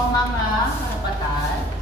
inyong mga karapatan.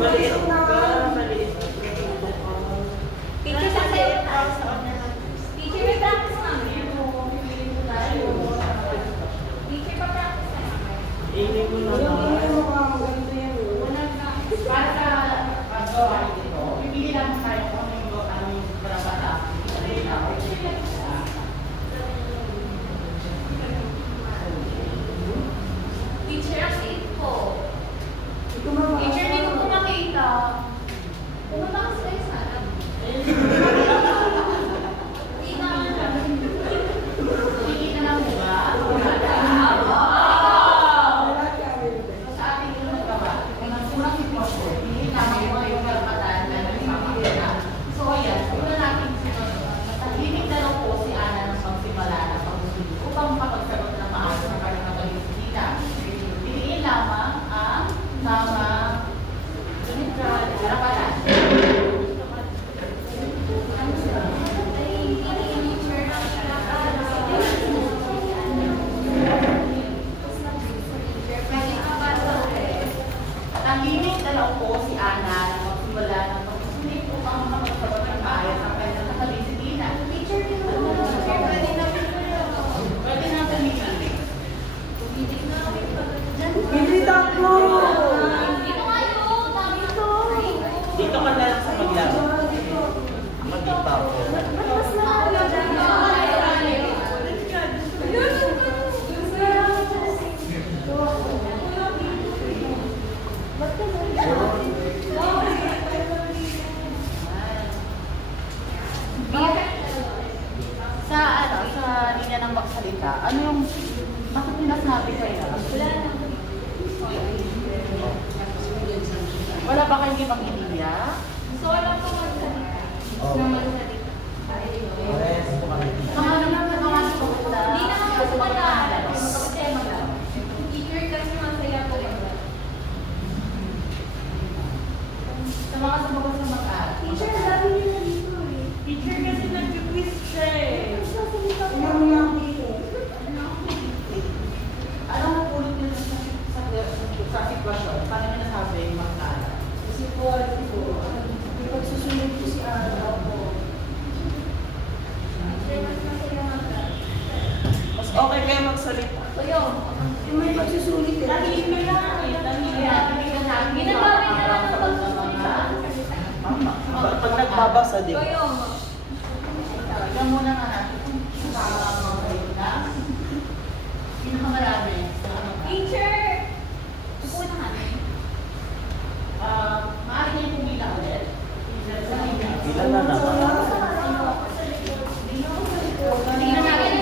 Maliit ka. Tahimik na lang po si Ana na magsimula ng pagsusulit upang makapagsagot ng maayos ang kanyang nakadisiplina. Teacher, pwede na tumigil. Hindi takbo! Dito ka na lang sa paglaro. Mag-dito ako. Sa linya ng magsalita, ano yung bakit pinasabi kayo? Wala ba kayong ibang idea? So, alam ko magsalita. Mga naman sumunod. Hindi naman ako mag-aaral. Kasi teacher kasi masaya ko rin. Sa mga sumagot sa mag-aaral. Teacher, sabi niya na dito eh. Teacher kasi nag-quiz siya eh. Anong napulot niyo sa sitwasyon? Paano niyo nasabi mag-aaral? Kasi po, pagsusunod ko si Ara po. Teacher, mas masaya mag-aaral. Mas okay kayo magsalita. So, yun. Yung may pagsusulit eh. Tahimik na lang eh. Ginagamit na lang ang pagsusunod. Mama, pag nagbabasa din. So, yun. Tignan muna nga natin kung mga salita. Pinakamarami. Teacher! Upo na kami. Maaari niyo pumila ulit. Ilan na naman? Tingnan natin.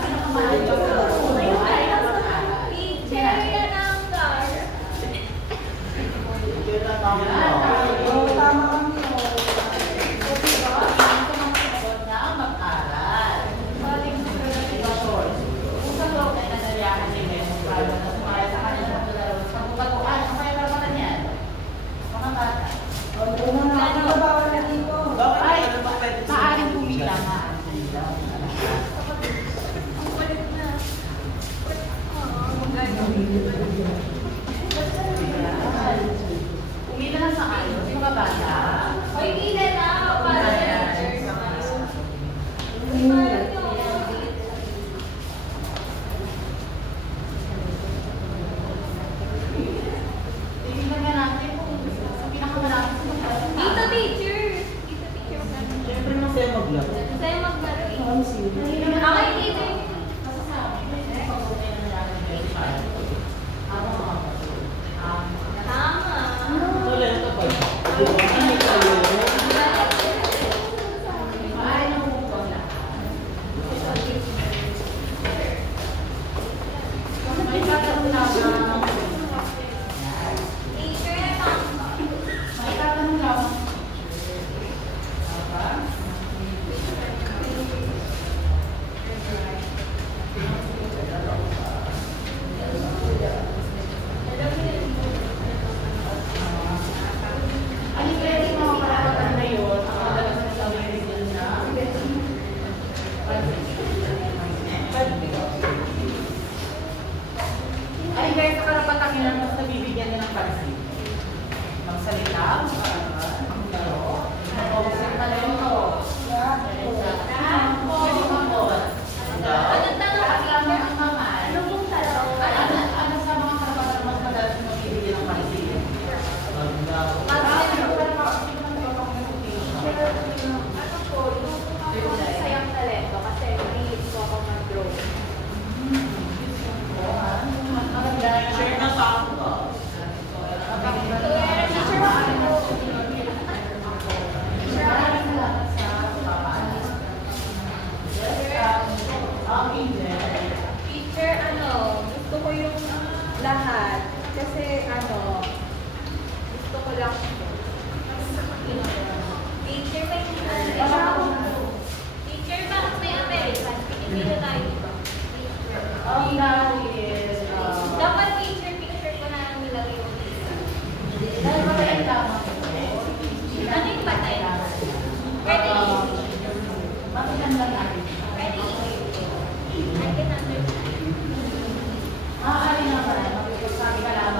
Pinakamarami. Teacher, yan ang car. Oo, tama kami. Maaaring pumila nga. Ang kulit na. Pumila na sa ayos, mga bata. Hoy, pila na. Para Tingnan nga natin kung sa pinakamarami sa mga Dito, teacher. Dito, teacher. Siyempre masaya maglaro. Sa'yo maglaro eh. Sige. Okay, dito. Tama. Tuloy ito pa. Teacher, yan tama. Ay guys, karapatan nyo lang mas nabibigyan nyo ng pansin. Magsalita, maglaro, mag-observe talento. Pwede mag-on. Anong tanong ka, Kasama teacher? ang kamay. Ano pong tanong? Ano sa mga karapatan mas madalas nyo mabibigyan ng pansin? Ano po, yung masayang talento kasi mahilig po ako mag-draw. Share na sa ako ba? Teacher, gusto ko yung lahat. Kasi gusto ko lang Teacher, may Teacher, bakit may American? Pinipili tayo dito. Dapat teacher, picture ko na lang nilagay mo dito. Ano yung patay? Pwede Pwede I can understand. Maaari naman, makikipagsabi ka lamang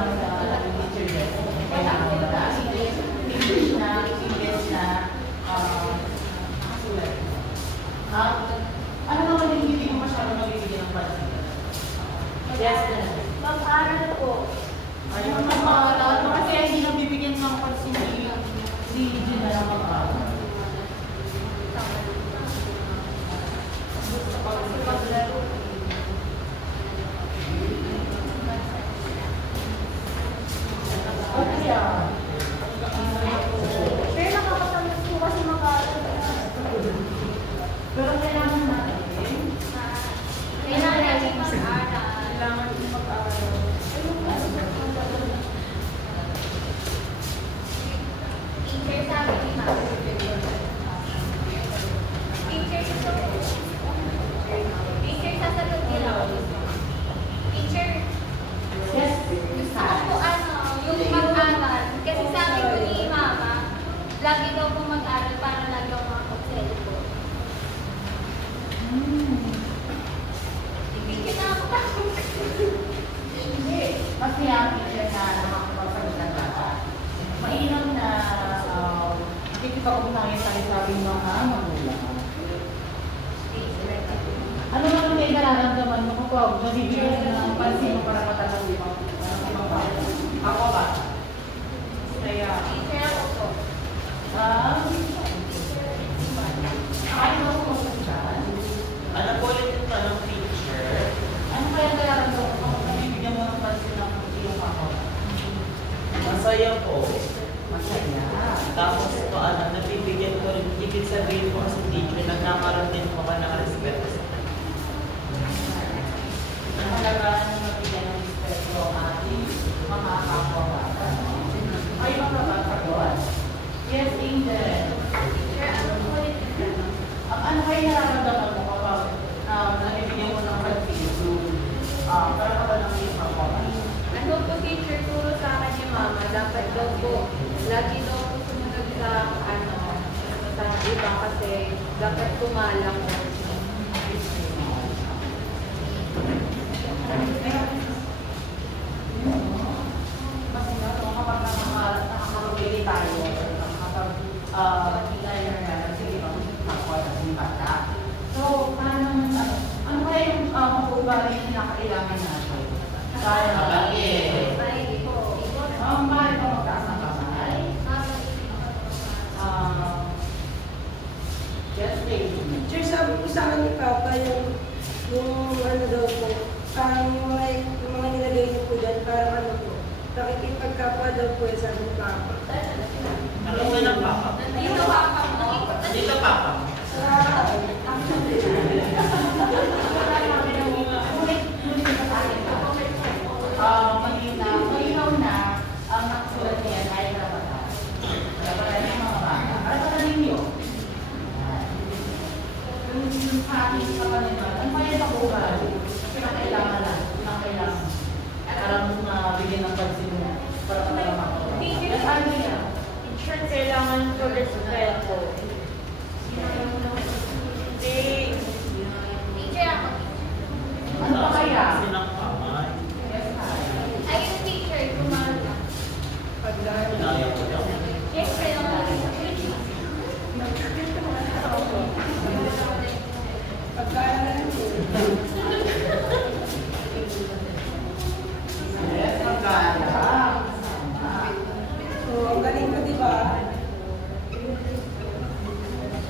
pagpuntahin tayo sa ating mga magulang. Ano naman kayo nararamdaman mo kapag nabibigyan ka ng pansin mo para matanong ibang tao? Ako ba? Kaya, Teacher ako po. ano ako dyan? Ano po ulit yung tanong, teacher? Ano kaya nararamdaman mo kapag nabibigyan mo ng pansin ng iyong kakao? Masaya po. Masaya. Tapos po, nabibigyan ko rin, ibig sabihin po kasi teacher, nagkakaroon din po ka ng respeto sa kanya. Mahalaga na mabigyan ng respeto ang ating mga kapwa-bata. Ay, mga bata. Yes, Angel. Teacher, ano po ulit yung tanong? Ano kayo nararamdaman mo kapag nabibigyan mo ng pansin para ka ba ng iyong kapwa-bata? Ano po teacher, turo sa akin ni mama, dapat daw po, lagi daw po sumunod sa, sa iba kasi dapat tumalang po. Kasi nga, kapag nakakarugili tayo, nakakapag-designer na sige, kapwa ng bata. So, ano kaya yung mag-uubari na kinakailangan natin? Bakit? Ay, po. Mahal ka magtaas ng kamay. Just wait. Teacher, sabi ko sa akin ni Papa, yung ano daw po, parang yung mga nilagay niyo po dyan, parang ano po, nakikipagkapwa daw po yung sabi ni Papa. Nakita ng papa. Nandito papa mo. Dito papa. Malinaw na ang nakasulat niya ay karapatan. Karapatan ng mga bata. Karapatan ninyo. Yung sa akin sa kanila, ano kaya sa buhay? Kinakailangan lang. Kinakailangan. Alam mo na bigyan ng pansin mo para talaga makakita. Yes, Andrea. Teacher, kailangan ko respeto. Teacher ako. Ano pa kaya? Sinang kamay. Yes, hi. Ayun teacher, kumala. Pinaya ko lang. Yes, kailangan ko. Pagkaalan po. Yes, maganda. So, ang galing ko, di ba?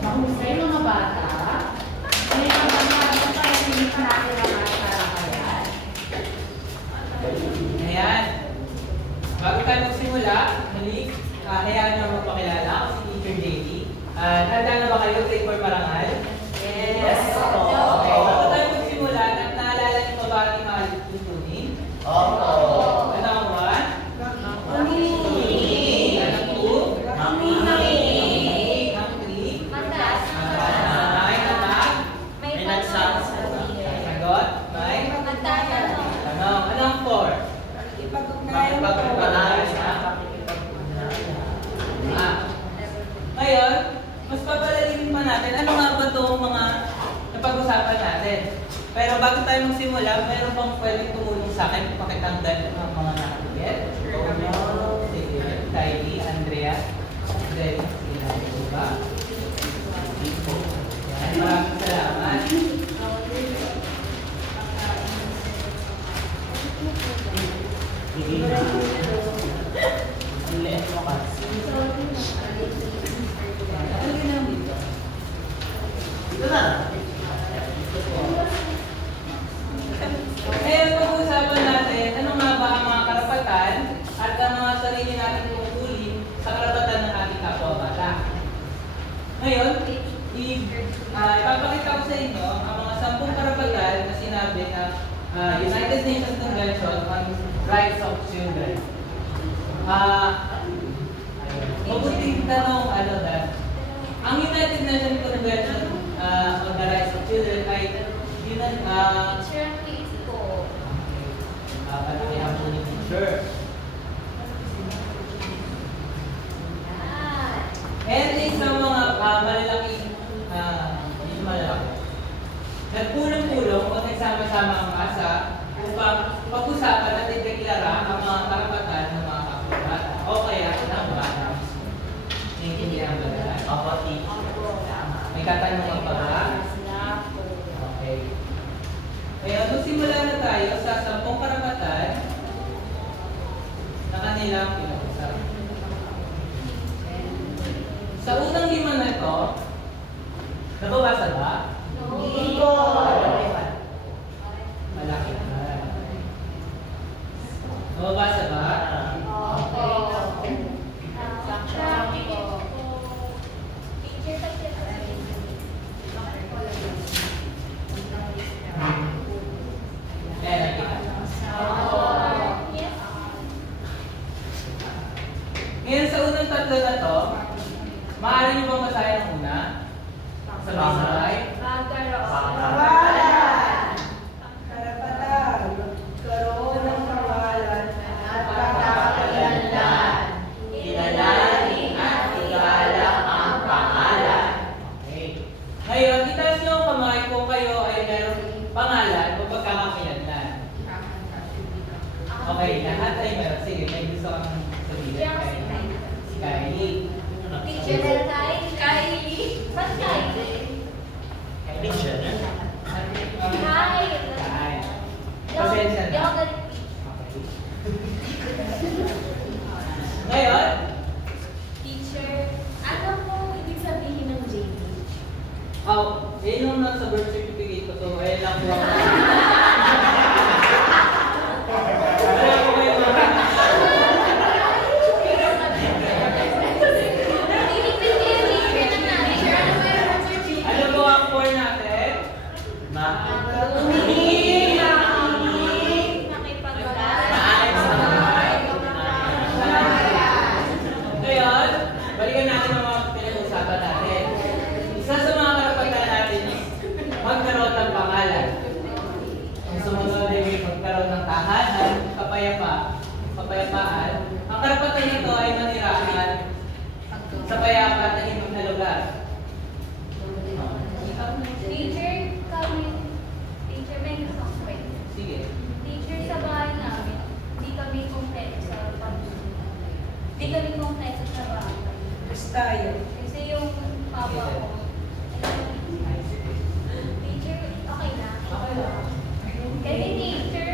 Mahusay mga bata. May pagkakaroon tayo pilit natin ang ating karakayan. Ayan. Bago tayo magsimula, muli, hayaan nyo magpakilala. Ako si Teacher JD. Handa na ba kayo, grade 4 Marangal? Yes po. Okay, bago tayo magsimula, naalala niyo pa ba ating mga lutunin? Opo. Ano ang one? Mami! Ang two? Mami. Ang three? Mataas ang May anak? May May nagsasagot. Sagot? May? Mataas ang Tanong. Ano ang four? Ipag-ugnayan po. Makipagpanayo siya. Ngayon, mas papalalimin pa natin ano nga ba itong mga napag-usapan natin. Pero bago tayo magsimula, mayroon bang pwedeng tumulong sa akin pakitanggal ng mga nakakagit? Sige, Kylie, Andrea, then sila ba? Yan, maraming salamat. Ang liit mo kasi. Dito na. Ngayon, pag-uusapan natin, ano nga ba ang mga karapatan at ang mga sarili natin tungkulin sa karapatan ng ating kapwa-bata. Ngayon, ipapakita ko sa inyo ang mga 10 karapatan na sinabi ng United Nations Convention on Rights of Children. Mabuting tanong, ang United Nations Convention on the Rights of Children ay teacher, please po. palakihan po ni teacher. And isang mga malalaki, hindi malalaki, nagpulong-pulong o nagsama-sama ang masa upang pag-usapan at ideklara ang mga karapatan ng mga kapwa-bata o kaya ng bata. Naiintindihan ba yan? kanilang kinausap. Sa unang 5 na ito, nababasa ba? Malaki na. Nababasa ba? Ngayon sa unang 3 na to, maaari niyo bang basahin ang una? Sabay-sabay? Karapatan, karoon ng pangalan at Pagkakalanlan, kilalanin at igalang ang pangalan. Okay. Ngayon, itaas niyo ang kamay kung kayo ay mayroong pangalan o pagkakakilanlan. Okay, lahat ay meron. Sige, may gusto kang sabihin. Si Kylie. Picture na. Pasensya na. Ngayon, yun yung nasa birth certificate ko. So, ayun lang po. Wala ko kayo mga. Ano po ang core natin? Ngayon, balikan natin ang mga pinag-uusapan natin. Isa sa mga karapatan natin is magkaroon ng pangalan. Ang sumunod ay magkaroon ng tahanan, kapayapaan. Ang karapatan nito ay manirahan sa payapa at tahimik na lugar. Sige. Sa bahay namin, hindi kami kompleto sa pag-uwi. Hindi kami kompleto sa bahay. Tayo. Kasi yung papa ko, teacher, okay na. Okay lang. Kasi teacher,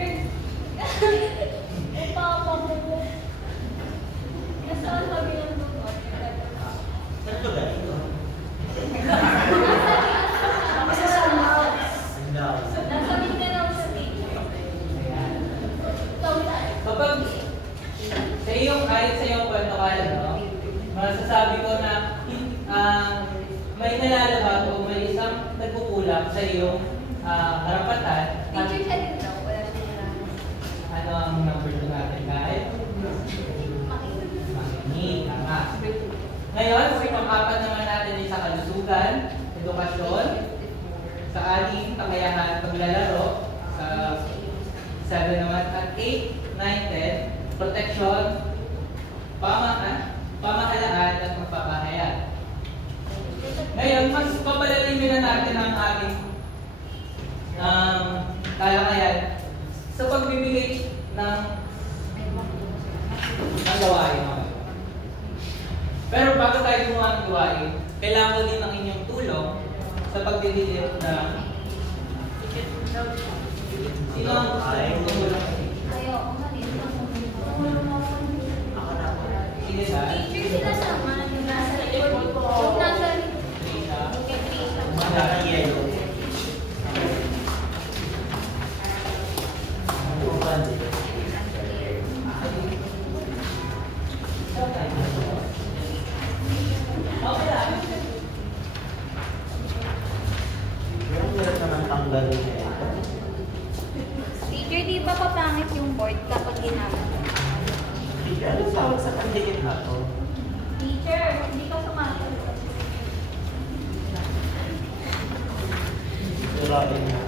yung papa ko, nasaan kami ng lugar? Saan lugar ito? Nasa Mindanao siya, teacher. Kapag sa iyong kahit sa iyong kwento ka no, masasabi ko na may nalalabag o may isang nagkukulang sa iyong karapatan. Teacher siya din daw, wala siya. Ano ang number 2 natin kahit? Makinig, tama. Ngayon, sa pang-4 naman natin ay sa kalusugan, edukasyon, sa 6, kakayahan, paglalaro, sa 7 naman at 8, 9, 10, protection, pamahalaan at magpapahayag. Ngayon, mas papalalimin na natin ang ating talakayan sa pagbibigay ng gawain. Pero bago tayo gumawa ng gawain, kailangan ko din ng inyong tulong sa pagbibigay ng sino ang gusto ng tumulong? Ayoko, maliit lang. Tumulong ako. Ako na po. Sige ba? Teacher sila sama, yung nasa report ko. Yung nasa Trisha. kay Trisha. Magkakayelo. Okay lang. Pero meron naman tanggalin na yan. Teacher, di ba papangit yung board kapag ginamit? Teacher, ano tawag sa pandikit na to? Teacher, hindi ka sumasagot. Sirain na.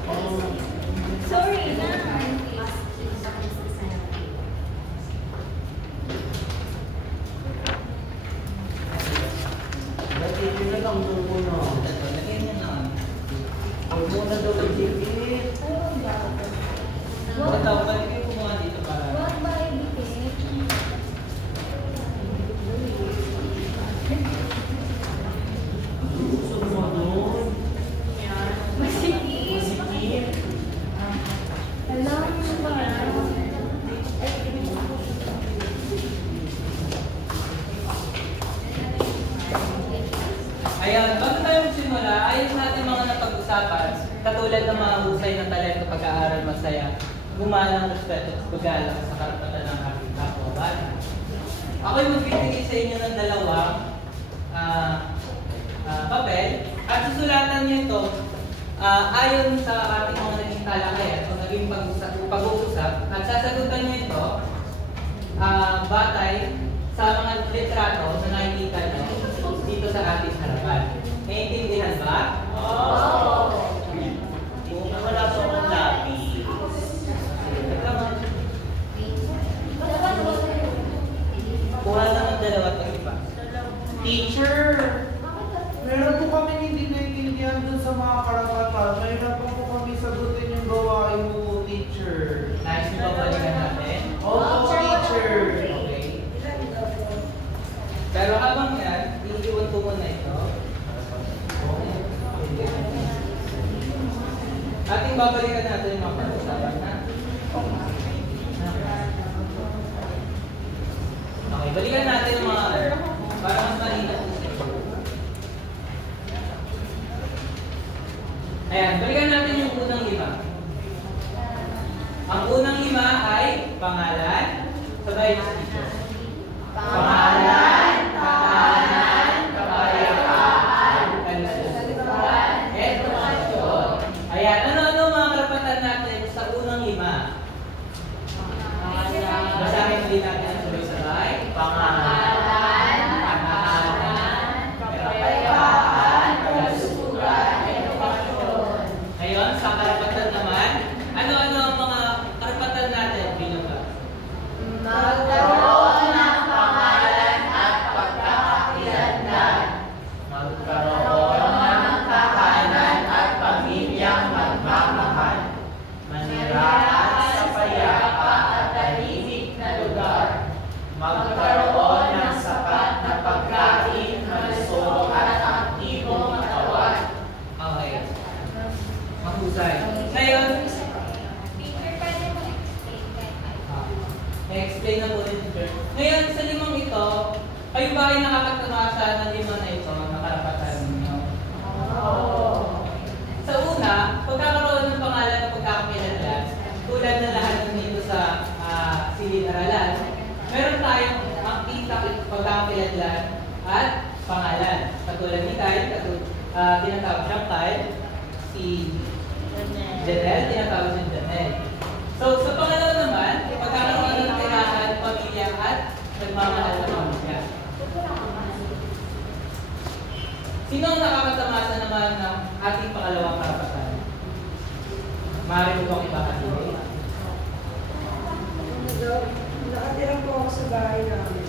Sorry na. Nagigil na lang doon muna. Lagyan niya na. Huwag muna daw nagigil. Bakit ako balik kayo kumuha dito para? What ba ibigay? Gusto mo doon? Masikip. Masikip. Hello? Ayun, bago tayo magsimula, ayos natin mga napag-usapan, katulad ng mga husay ng talento, pag-aaral, masaya, gumalang, respeto, at paggalang sa karapatan ng ating kapwa-bata. Ako'y magbibigay sa inyo ng dalawang papel at susulatan niyo ito ayon sa ating mga naging talakayan o naging pag-uusap at sasagutan niyo ito batay sa mga litrato na nakikita niyo dito sa ating harapan. Naiintindihan ba? Oo. Kung wala po akong labi. Kuha lang ng dalawa at iba. Teacher, meron po kami hindi naiintindihan dun sa mga karapatan. Mayroon pa po kami sagutin yung gawain mo, teacher. Nice mo ba balikan natin? Opo, teacher. Okay. Pero habang yan, iiwan ko muna ito. Ating babalikan natin yung mga pag-usapan na. Okay, balikan natin yung mga para mas malinaw. Ayan, balikan natin yung unang lima. Ang unang lima ay pangalan. Sabay sa teacher. Pangalan, tahanan, kapayapaan, kalusugan, edukasyon. Ayan, ano-ano mga karapatan natin sa unang lima? Basahin ulit natin ang sabay-sabay. Pangalan, tahanan, kapayapaan, kalusugan, edukasyon. Ngayon, sa karapatan naman, ano-ano ang mga karapatan natin bilang ba? Magkaroon ng pangalan at pagkakakilanlan. Magkaroon ng tahanan at pamilyang magmamahal. Manirahan sa payapa at tahimik na lugar. Magkaroon ng sapat na pagkain, malusog at aktibong katawan. Okay. Mahusay. Ngayon, Teacher, pwede mo explain kahit na-explain na po rin teacher. Ngayon, sa limang ito, kayo ba ay nakakatamasa ng lima na ito na karapatan ninyo? Sa una, pagkakaroon ng pangalan at pagkakakilanlan, tulad na lahat ng dito sa silid-aralan, meron tayong ang pagkakakilanlan at pangalan. Katulad ni Kyle, tinatawag siyang Kyle, si Janelle, tinatawag siyang Janelle. So, sa pangalawa naman, pagkakaroon ng tirahan, pamilya at nagmamahal na pamilya. Sino ang nakakatamasa naman ng ating pangalawang karapatan? Maaari mo bang ibahagi? Nakatira po ako sa bahay namin.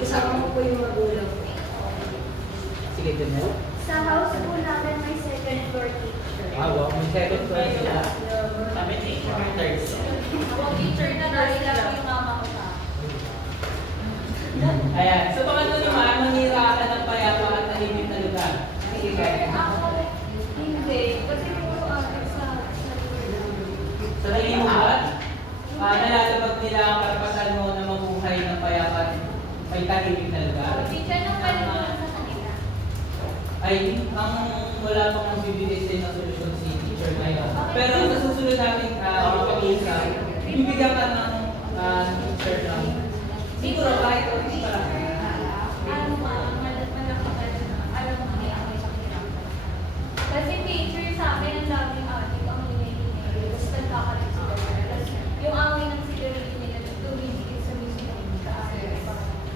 Kasama ko po yung magulang ko. Sige, Janelle. Sa house po namin may second floor teacher. Wow, may second floor sila. Kami teacher, third floor. Ako teacher na dahil lang yung mama ko sa Ayan. Sa pangatlo naman, manirahan ng payapa at tahimik na lugar. Sige, Kyle. Ako, hindi. Kasi po sa Sa tingin mo ba, nalalabag nila ang karapatan mo na mabuhay ng payapa at may tahimik na lugar? teacher nang palimutan sa kanila. Ay, ang wala pang magbibigay sa inyo ng solusyon si teacher ngayon. Pero sa susunod natin pag-iisa, bibigyan ka ng teacher ng siguro kahit o hindi para Alam mo kaya ako sa kinakain. Kasi teacher sa akin ang daming ating ang hinihintay. Tapos nagkakalit sila. Tapos yung away ng sigarilyo nila tumigil sa mismo ng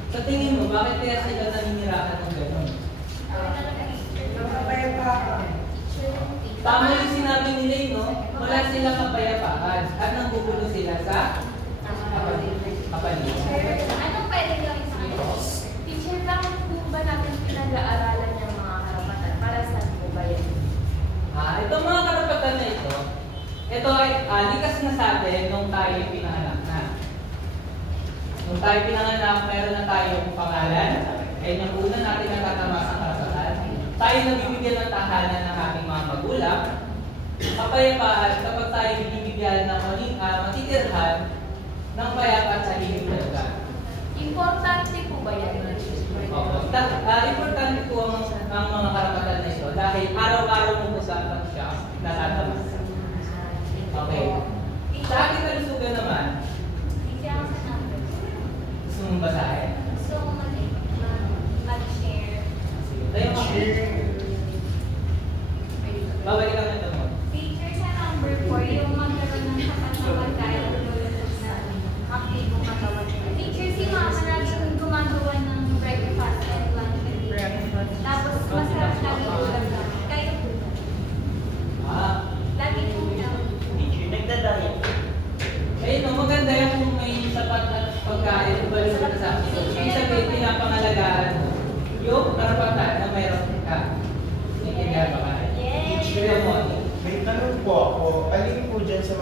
sa tingin mo, bakit kaya sila naninirahan ng gano'n? Nakapayapaan. Tama yung sinabi nila no? Wala silang kapayapaan at nanggugulo sila sa kapaligiran. Anong pwede gawin sa akin? Teacher, bakit po ba natin pinag-aaralan yung mga karapatan? Para saan po ba yan? Itong mga karapatan na ito ay likas na sa atin nung tayo pinanganak na. Nung tayo pinanganak, meron na tayong pangalan. Ay yung una natin natatamasa karapatan. Tayo nabibigyan ng tahanan ng ating mga magulang. Kapayapaan kapag tayo binibigyan ng matitirhan ng payapa at tahimik na lugar. Importante po ba yan? Importante po ang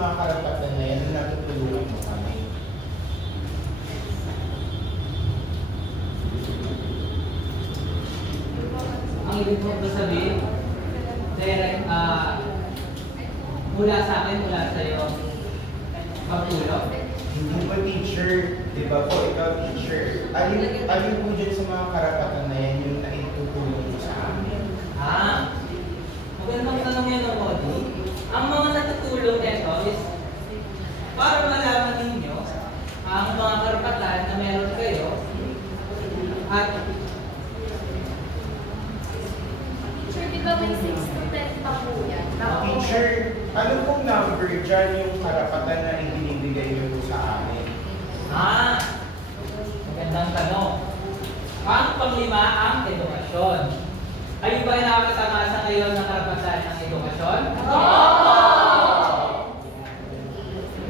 mga karapatan na yan na natutulungan mo kami. Ang ibig mo ba sabihin, direct, mula sa akin, mula sa iyo, pagtulong? Hindi po teacher, di ba po, ikaw teacher, alin po dyan sa mga karapatan na yan yung naitutulong mo sa amin? Magandang tanong yan, Modi. Ang mga natutulong nito is para malaman ninyo ang mga karapatan na meron kayo at Teacher, di ba may 6 to 10 pa po yan? Teacher, ano pong number dyan yung karapatan na ibinibigay niyo po sa amin? magandang tanong. Ang panglima ang edukasyon. Kayo ba nakakasama sa ngayon ng karapatan ng edukasyon?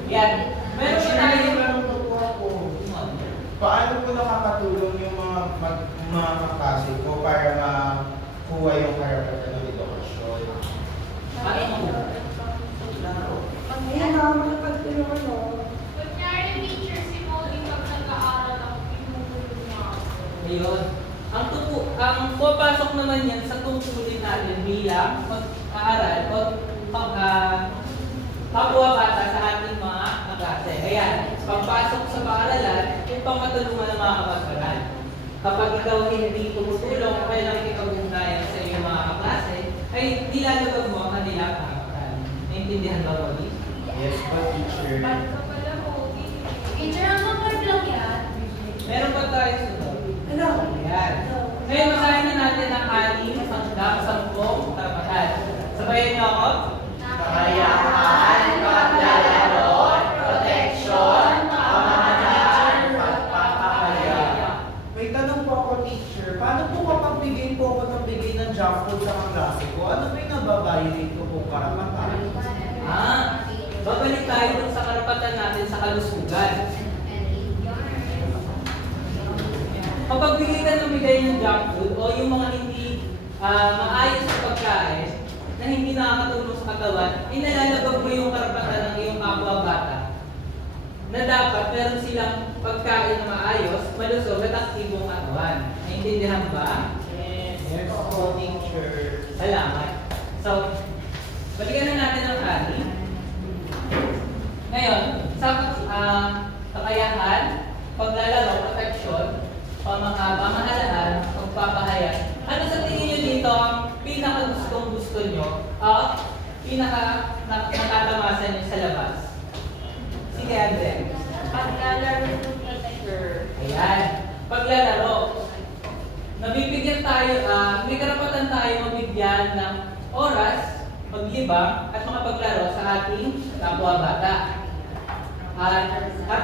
Yan. Meron po tayo. Paano po nakakatulong yung mga kaklase ko para makuha yung karapatan ng edukasyon? Paano mo? Ayan na, makapagtulungan mo. Kunyari, teacher, si Molly pag nag-aaral ako, pinutulong niya ako. Ayun. Ang pupasok naman yan sa tungkulin natin bilang pag-aaral o kapwa-bata sa ating mga kaklase. Ayan, pagpasok sa paaralan, yung pangmatulungan ng mga kapag-aral. Kapag ikaw hindi tumutulong o kaya nakikipag-ugnayan sa iyong mga kaklase, ay nilalagag mo ang kanilang karapatan. Naintindihan ba, Molly? Yes po, teacher. Ba't ka pala, Molly? Teacher, hanggang part lang yan. Meron pa tayo sunod. Ano? Ayan. Ngayon, masahin na natin ang 6 hanggang 10 karapatan. Sabayan niyo ako? Kakayahan, paglalaro, protection, pamamagitan, pagpapakaya. May tanong po ako, teacher. Paano po kapag bigay po ako ng bigay ng junk food sa kaklase ko? Ano ba yung nababayad ko po karapatan? Babalik tayo dun sa karapatan natin sa kalusugan. Kapag bigay ka ng bigay ng junk food o yung mga hindi maayos na pagkain na hindi nakakatulong sa katawan, inalalabag mo yung karapatan ng iyong kapwa-bata na dapat meron silang pagkain na maayos, malusog at aktibong katawan. Naintindihan ba? Yes po, teacher. Salamat. So, balikan na natin ang hari. Ngayon, sa kakayahan, paglalaro, protection, pamahalaan, pagpapahayag. Ano sa tingin nyo dito ang pinaka-gusto nyo at pinaka-natatamasan nyo sa labas? Sige, Andre. Paglalaro ng teacher. Ayan. Paglalaro. Nabibigyan tayo, may karapatan tayo mabigyan ng oras, paglibang, at makapaglaro sa ating kapwa-bata. At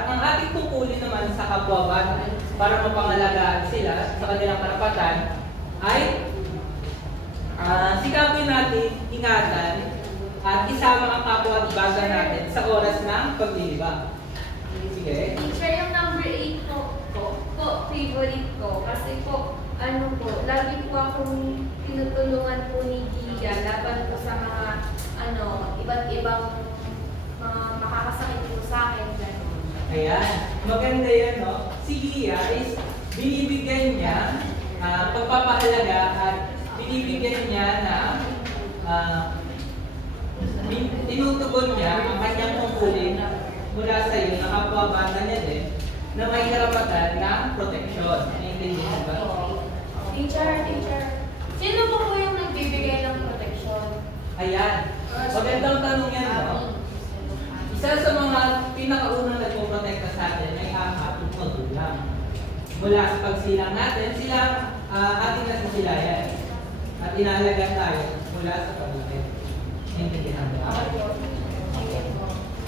ang ating tungkulin naman sa kapwa-bata para mapangalagaan sila sa kanilang karapatan ay sikapin natin, ingatan, at isama ang kapwa-bata natin sa oras ng paglilibang. Sige. Teacher, yung number 8 favorite ko. Kasi po, lagi po akong tinutulungan po ni Gia laban po sa mga, iba't ibang mga makakasakit po sa akin. Ganun. Ayan. Maganda yan, no? Si Gia is binibigyan niya pagpapahalaga at binibigyan niya na tinutugon niya ang kanyang tungkulin mula sa iyo na kapwa-bata niya din na may karapatan ng proteksyon. Naintindihan ba? Teacher, sino po yung nagbibigay ng proteksyon? Ayan. Magandang tanong yan, no? Isa sa mga pinakaunang nagpoprotekta sa atin ay ang ating magulang. Mula sa pagsilang natin, ating nasisilayan. At inaalagaan tayo mula sa paligid. Naintindihan ba?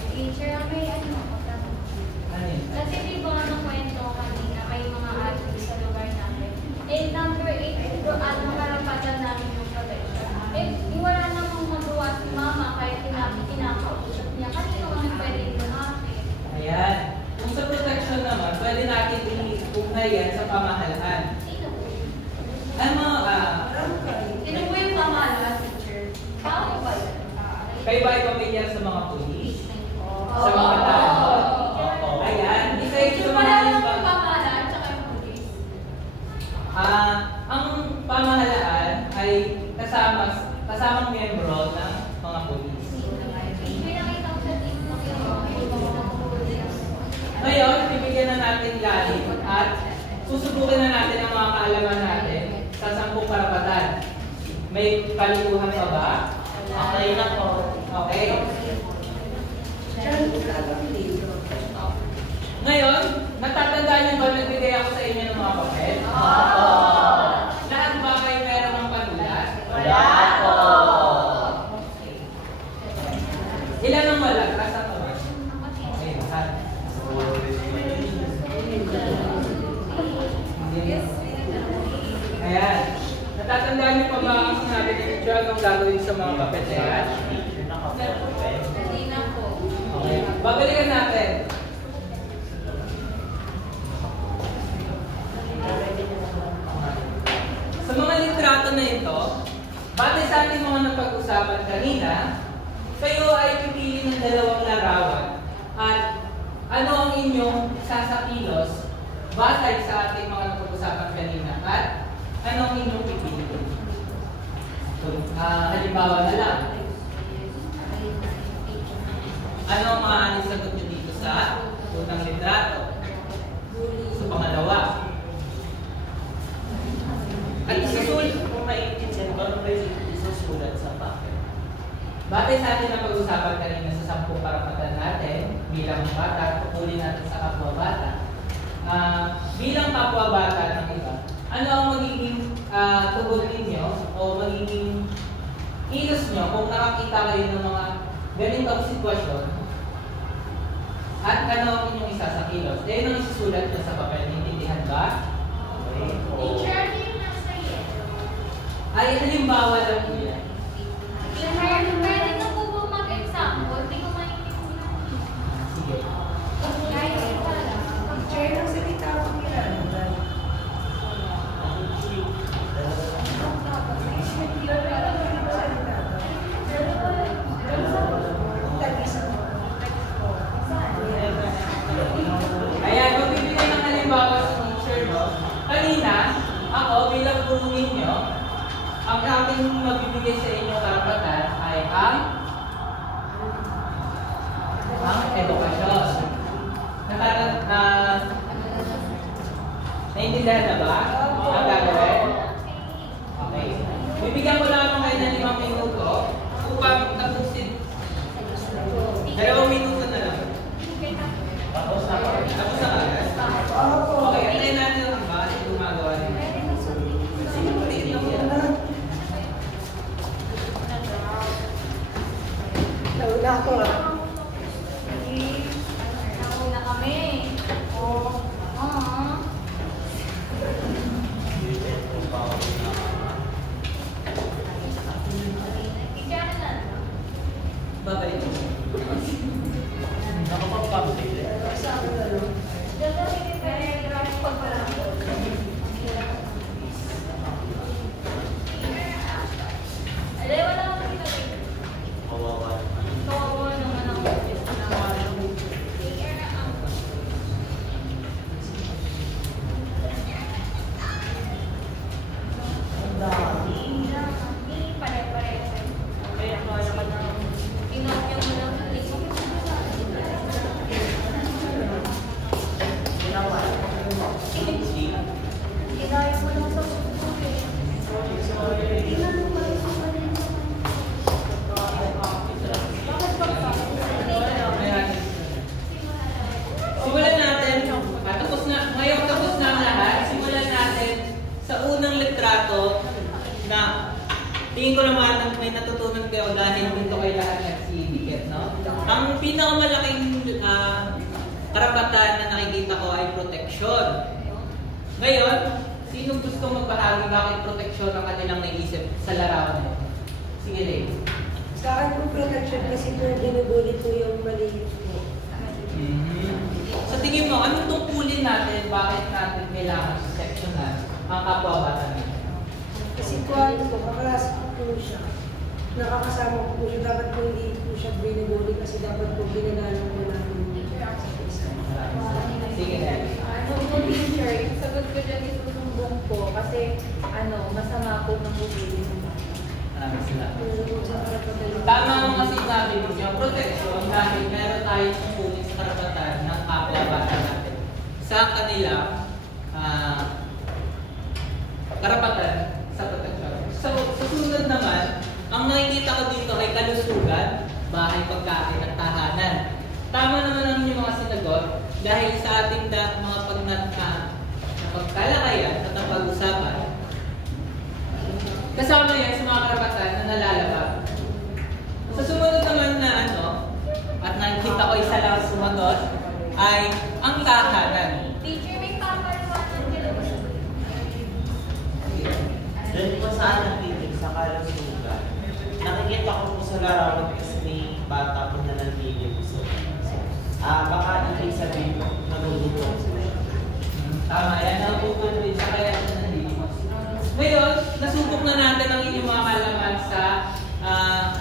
Teacher, may Ano yun? kasi di ba kwento kanina may mga adik sa lugar namin. Number 8, karapatan namin yung protection. Wala namang magawa si mama kahit kinakausap niya. Kanino kami pwede lumapit? Ayan. Kung sa protection naman, pwede natin i-ugnay yan sa pamahalaan. Sino po? Ano, Sino po yung pamahalaan, teacher? Tao ba yun? kayo ba ay pamilyar sa mga pulis? Sa mga tao. Ayan, isa yung Yung pala ng pamahalaan tsaka yung police. ang pamahalaan ay kasamang miyembro ng mga pulis. May nakita ko sa TikTok yung police. Ngayon, bibigyan na natin lalim at susubukin na natin ang mga kaalaman natin sa 10 karapatan. May palikuhan pa ba? Okay na po. Okay. Ngayon, natatandaan niyo ba nagbigay ako sa inyo ng mga papel? Lahat ba kayo meron ng panulat? Wala po. Ilan ang wala? Kasa pa ba? Okay, lahat. Ayan. Natatandaan niyo pa ba ang sinabi ni teacher anong gagawin sa mga papel na yan? Hindi na po. Okay. Babalikan natin. Sa mga litrato na ito, batay sa ating mga napag-usapan kanina, kayo ay pipili ng 2 larawan at ano ang inyong sasakilos batay sa ating mga napag-usapan kanina at ano ang inyong pipiliin. Halimbawa na lang, ano ang maaaring sagot nyo dito sa unang litrato? Sa pangalawa. At isusulat, Kung maiintindihan ko, ano ba yung isusulat sa papel? batay sa atin na pag-usapan kanina sa 10 karapatan natin bilang bata, tukulin natin sa kapwa bata. Bilang kapwa bata ng iba, ano ang magiging tugon ninyo o magiging kilos nyo kung nakakita kayo ng mga ganitong sitwasyon at ano ang inyong isasakilos? Dahil ang isusulat nyo sa papel, nintindihan ba? Teacher, ano yung nasa yellow? Ay, halimbawa lang po yan. Pwede na po ba mag-example? Hindi ko maintindihan. Sige. Guys, pala. Chair ng salita ko kailangan. Ayan, magbibigay ng halimbawa sa teacher, no? Kanina, ako bilang guru ninyo, ang aking magbibigay sa inyo karapatan ay ang edukasyon. Naintindihan na ba? Ang gagawin? Okay. Bibigyan ko lang kayo ng 5 minuto upang tapusin. 2 minuto na lang. Tapos na agad? Okay, antayin natin ang ba? Ito gumagawa niyo. Nauna ako ah. Nauna kami. Oo. Teacher, ano na? Babalik ko. Nakapag-public. Gagawin yung paragraph pag wala ko. Alay, wala akong pinag-ibig. Kawawa. Kawawa naman ako. Pare-pareho. Pinokyo mo lang. Kinaya mo lang sa Simulan natin. Tapos na, ngayon tapos na ang lahat. Simulan natin sa unang litrato na tingin ko naman may natutunan kayo dahil dito kayo lahat nagsidikit, no? Ang pinakamalaking karapatan na nakikita ko ay proteksyon. Ngayon, sino gusto magbahagi bakit proteksyon ang kanilang naisip sa larawan na ito? Sige, Lay. Sa akin po protection kasi po binubuli po yung maliit po. Sa tingin mo, anong tungkulin natin bakit natin kailangan proteksyonan ang kapwa bata natin? Kasi po ano po, kaklase ko po siya. nakakasama ko po siya. Dapat po hindi po siya binibuli kasi dapat po ginagalang po namin. Sige. Po teacher, yung sagot ko dyan isusumbong po kasi masama po ng bubili ng bata. Maraming salamat. Tama ang mga sinabi ninyo, protection dahil meron tayong tungkulin sa karapatan ng kapwa-bata natin sa kanilang karapatan sa protection. Sa susunod naman, ang nakikita ko dito ay kalusugan, bahay, pagkain at tahanan. Tama naman ang inyong mga sinagot dahil sa ating mga pagkalakayan at ang pag-usapan. Kasama yan sa mga karapatan na nalalabag. Sa sumunod naman na at nakikita ko isa lang sumagot, ay ang tahanan. Teacher, may papaliwanag nila ba siya? Doon po saan natitig sa kalusugan. Nakikita ko po sa larawan kasi may bata po na nagiging gusto. Baka ibig sabihin po, nagugutong po siya. Tama, yan ang pupun din sa kaya siya nandito. Ngayon, nasubok na natin ang inyong mga kalaman sa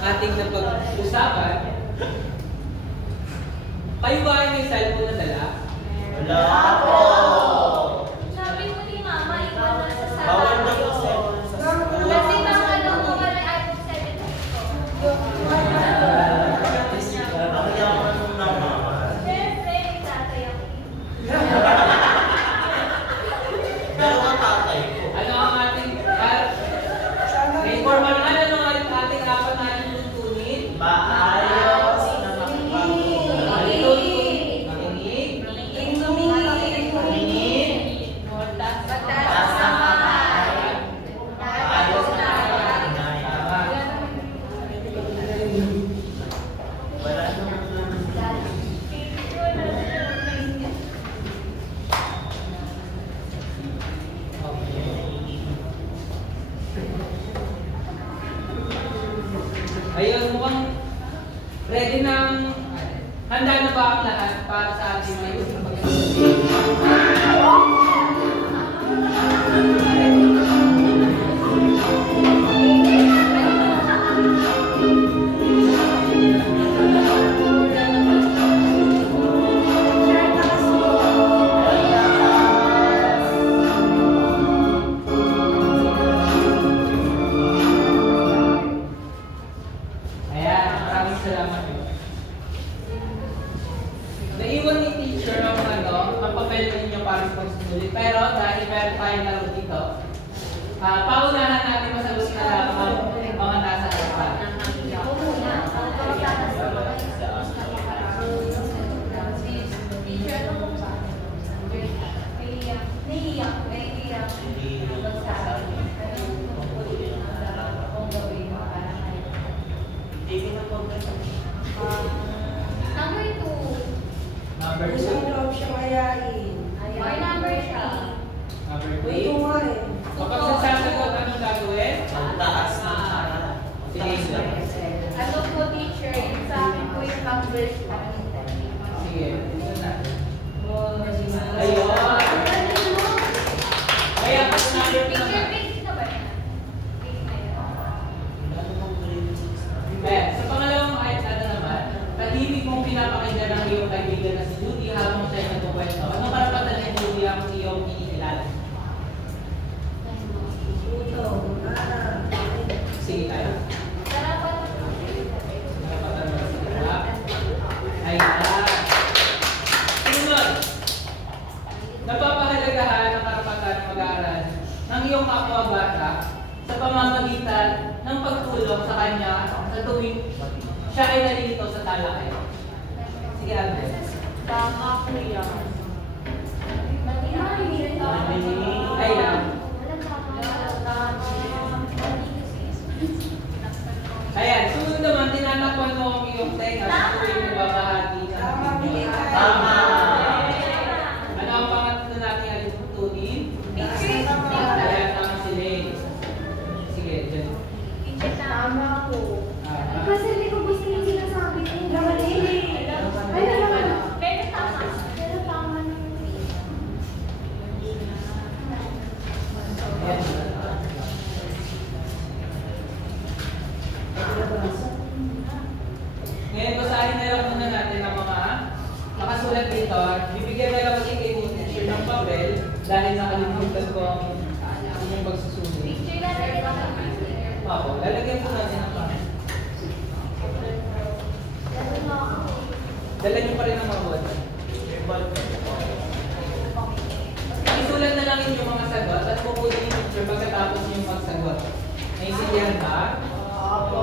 ating napag-usapan. Kayo ba ay may cellphone na dala? Wala po! Sabi mo ni Mama, iwan na sa sala. Bawal na po cellphone sa school. Kasi Mama lang mo wala iPhone 7 ko. Nakiyaman nung naman. Siyempre, may tatay ako. Pero ang tatay ko. Ano ang ating may formal ang ating apat na tuntunin? Maayos na makipag-usapan. Ayun, mukhang ready na handa na ba ang lahat para sa ating may usap naiwan ni teacher ang papel ninyo para sa pagsusulit. Pero dahil meron tayong laro dito, paunahan natin masagot na lang ang mga nasa harapan. Teacher, ano po ba? Naiiyak. Number 2. Number Isang 2. loob siyang ayain. Or number 3. Number Ito 3. nga eh. Kapag sasagot, anong gagawin? Ang taas ng harap. Sige. Ano po teacher, yung sa akin po yung number 1. Sige, dito na. Ayun. Kaya pag number Teacher, basic na ba yan? Basic na yan. Sa pangalawang ayat naman, tahimik mong pinapakinggan ng iyong kaibigan na si Judy habang siya'y nagkukwento. Anong karapatan ni Judy ang iyong kinikilala? Sige tayo. Sarapan mo. Karapatan mo sa diba? Ayan. Sunod. Napapahalagahan ang karapatan ng mag-aaral ng iyong kapwa-bata sa pamamagitan ng pagtulong sa kanya sa tuwing siya ay nalilito sa talakayan. Sige, Agnes. Tama po yan. Ayan. Ayan, sunod naman, tinatakpan mo ang iyong tenga sa tuwing nagbabahagi ng video. Tama! Ano ang pangatlo natin alituntunin? Ayan, tama si Lane. Sige, dyan. Teacher, tama po. Kasi hindi ko gusto yung sinasabi ko. Pero tama. Pero tama. papel dahil nakalimutan ko ang yung pagsusulit. Picture natin ito ng picture. Ako, lalagyan ko natin ang pangalan. Dala niyo pa rin ang mga word. Isulat na lang yung mga sagot at pupunin yung picture pagkatapos yung magsagot. Naintindihan ba? Opo.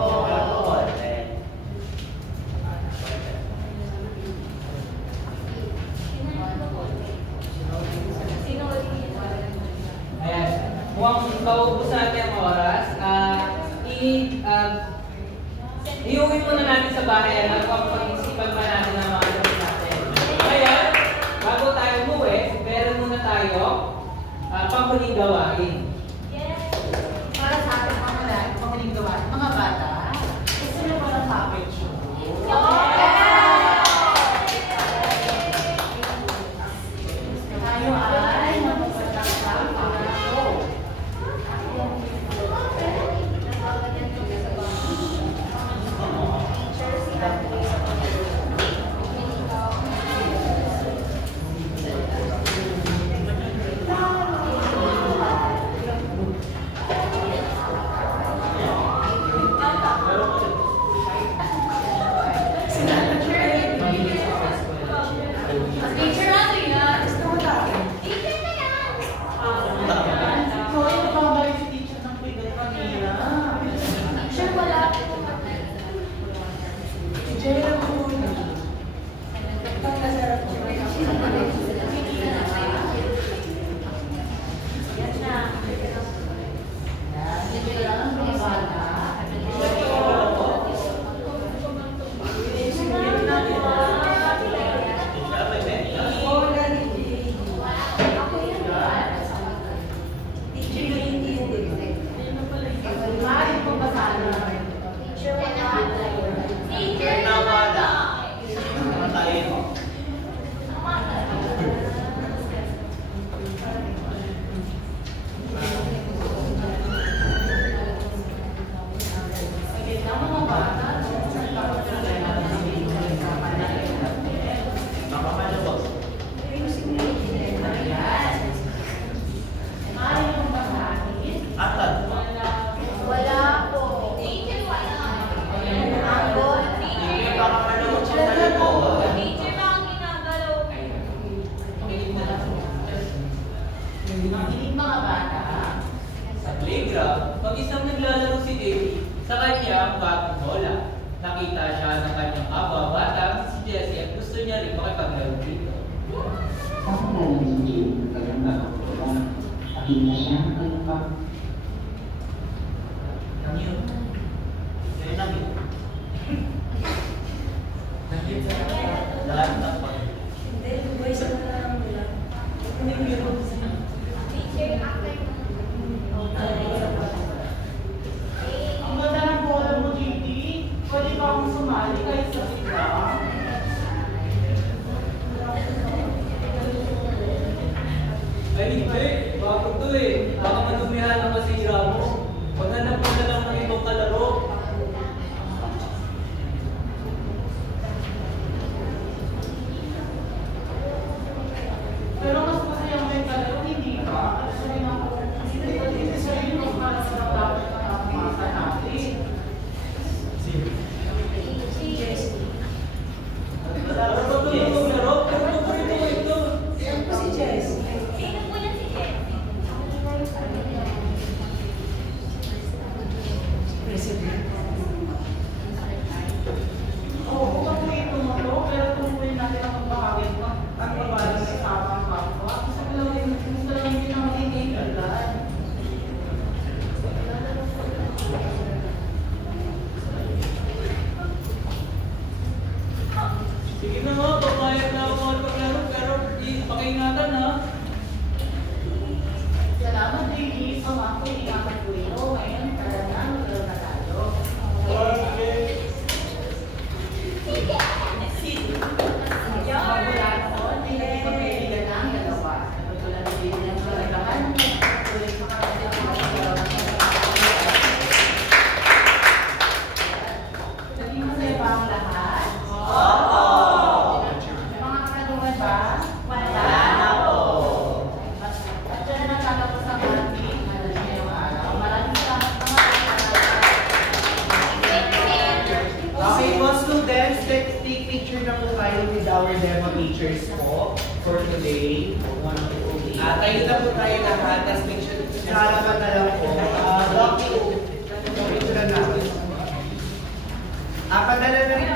Sino ulit yun? Ayan. Mukhang kaubos natin ang oras. Iuwi muna natin sa bahay at pag-isipan pa natin ang mga sagot natin. Ngayon, bago tayo umuwi, meron muna tayo panghuling gawain. Para sa atin mga huling gawain, mga bata, gusto niyo ba ng puppet show? Tayo ay magpapatang ng puppet show. Picture natin yan. Gusto mo tayo? Picture na yan! So, ito pa ba si teacher ng pwede kanina? Picture wala po. Picture lang po muna. Pagkasarap po. Yan na. Ito lang ang mga bata. Maaari po basahin namin. Picture wala. Picture Na wala. Tayo. Sige na mga bata. Nakakalabas. Maaari pong basahin. Atad. Wala po. Picture wala. Ako. Hindi pa kakalabas siya sa loob. Picture lang ang ginagalaw. Makinig mga bata. Sa playground, mag-isang naglalaro si Davey. Sa kanya ang bagong bola. Nakita siya ng kanyang kapwa bata si Jessie at gusto niya rin makipaglaro dito. Ako na lang hindi maganda ko lang. Pakita siya ang kanyang pa. Namyo. Kaya namyo. Lahat na pa. Hindi, Dubai sa na lang nila. Ano yung Europe sa Picture after. Ang ganda ng bola mo, JD. Pwede ba akong sumali kahit sa sila? Ay hindi, bakit to eh? Baka madumihan ang masira mo. Maghanap mo na lang ng ibang kalaro. Pero mas masaya mo yung kalaro, hindi ba? Gusto rin ako. Hindi sa rin yung para sa dapat nakapasa natin. Laro ba ito yung laro? Pero paborito ko ito. Saan po si Jess? Sino po yan si Jessie? President. Oo, kung ito mo to, pero tungkulin natin ang pagbahagi at pagbahagi sa kapang kapwa. Gusto lang din ang magiging agad. Sige na nga, papayag na ako maglaro pero pakaingatan ha. Salamat, ladies. Ang ako, iningatan ko ito. Ngayon, para na, magkaroon na tayo. Wala ko, hindi ko pilihan ang dalawa. Natutulad na din ng kalagahan. Tuloy pa kami ang mga naging masaya ba ang lahat? Oo! Mga katanungan ba? Wala na po. picture na po tayo with our demo teachers po for today. Tayo na po tayo lahat. Tapos picture. Sa harapan na lang po. Rocky, picture na natin. Padala na rin